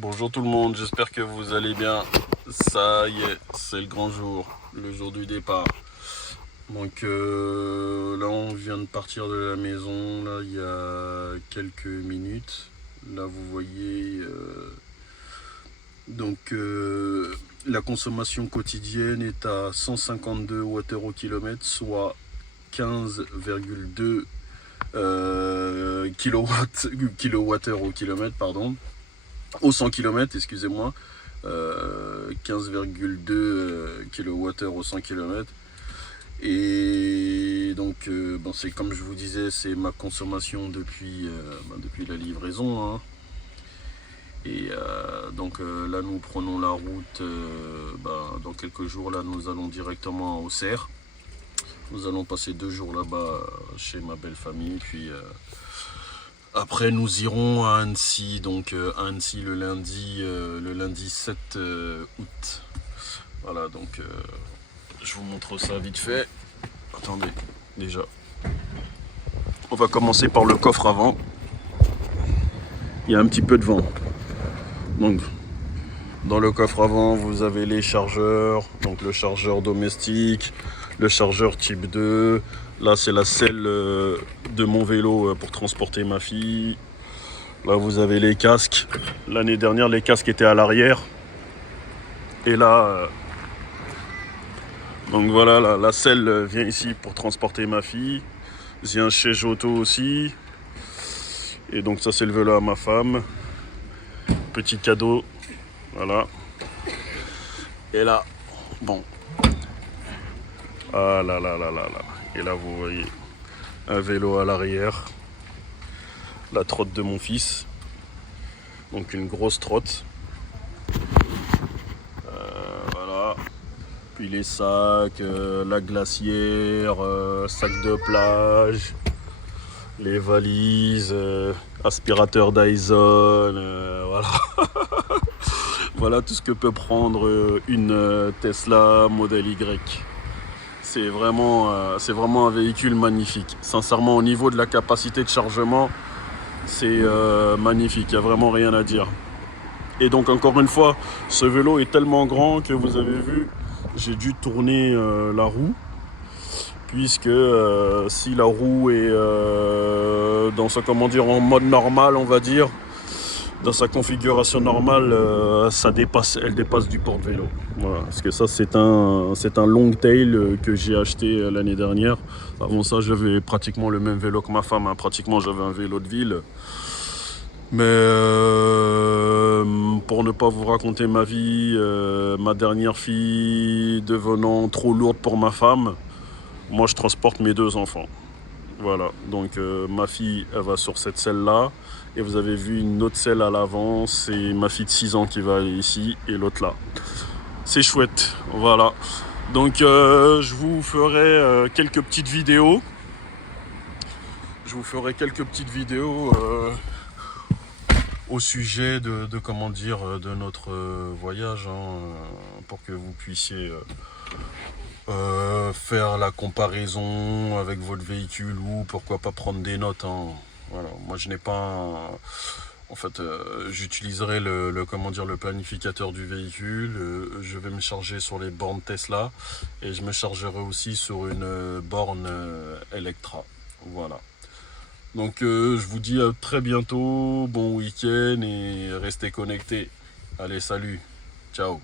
Bonjour tout le monde, j'espère que vous allez bien. Ça y est, c'est le grand jour, le jour du départ. Donc là on vient de partir de la maison, là il y a quelques minutes. Là vous voyez la consommation quotidienne est à 152 Wh au kilomètre, soit 15,2 kilowattheures au kilomètre, pardon. Au 100 km, excusez-moi, 15,2 kWh au 100 km. Et donc, c'est comme je vous disais, c'est ma consommation depuis la livraison. Hein. Et là, nous prenons la route. Dans quelques jours, là, nous allons directement à Auxerre. Nous allons passer 2 jours là-bas chez ma belle famille. Puis après, nous irons à Annecy, donc à Annecy le lundi 7 août. Voilà, donc je vous montre ça vite fait. Attendez, déjà. On va commencer par le coffre avant. Il y a un petit peu de vent. Donc, dans le coffre avant, vous avez les chargeurs, donc le chargeur domestique, le chargeur type 2. Là, c'est la selle de mon vélo pour transporter ma fille. Là, vous avez les casques. L'année dernière, les casques étaient à l'arrière. Et là, donc voilà, la selle vient ici pour transporter ma fille. J'ai un siège auto aussi. Et donc ça, c'est le vélo à ma femme. Petit cadeau. Voilà. Et là, bon. Ah là là là là là. Et là, vous voyez un vélo à l'arrière. La trotte de mon fils. Donc une grosse trotte. Voilà. Puis les sacs, la glacière, sac de plage, les valises, aspirateur Dyson, voilà. Voilà tout ce que peut prendre une Tesla Model Y. C'est vraiment un véhicule magnifique. Sincèrement, au niveau de la capacité de chargement, c'est magnifique, il n'y a vraiment rien à dire. Et donc encore une fois, ce vélo est tellement grand que vous avez vu, j'ai dû tourner la roue. Puisque si la roue est en mode normal, on va dire, dans sa configuration normale, elle dépasse du porte-vélo. Voilà, parce que ça c'est un long tail que j'ai acheté l'année dernière. Avant ça, j'avais pratiquement le même vélo que ma femme, hein. Pratiquement j'avais un vélo de ville. Mais pour ne pas vous raconter ma vie, ma dernière fille devenant trop lourde pour ma femme, moi je transporte mes 2 enfants. Voilà, donc ma fille elle va sur cette selle-là. Et vous avez vu une autre selle à l'avant, c'est ma fille de 6 ans qui va aller ici et l'autre là. C'est chouette, voilà. Donc je vous ferai quelques petites vidéos. Au sujet de notre voyage, hein, pour que vous puissiez faire la comparaison avec votre véhicule ou pourquoi pas prendre des notes. Hein. Voilà. Moi je n'ai pas j'utiliserai le planificateur du véhicule. Je vais me charger sur les bornes Tesla et je me chargerai aussi sur une borne Electra. Voilà. Donc je vous dis à très bientôt, bon week-end et restez connectés. Allez, salut, ciao.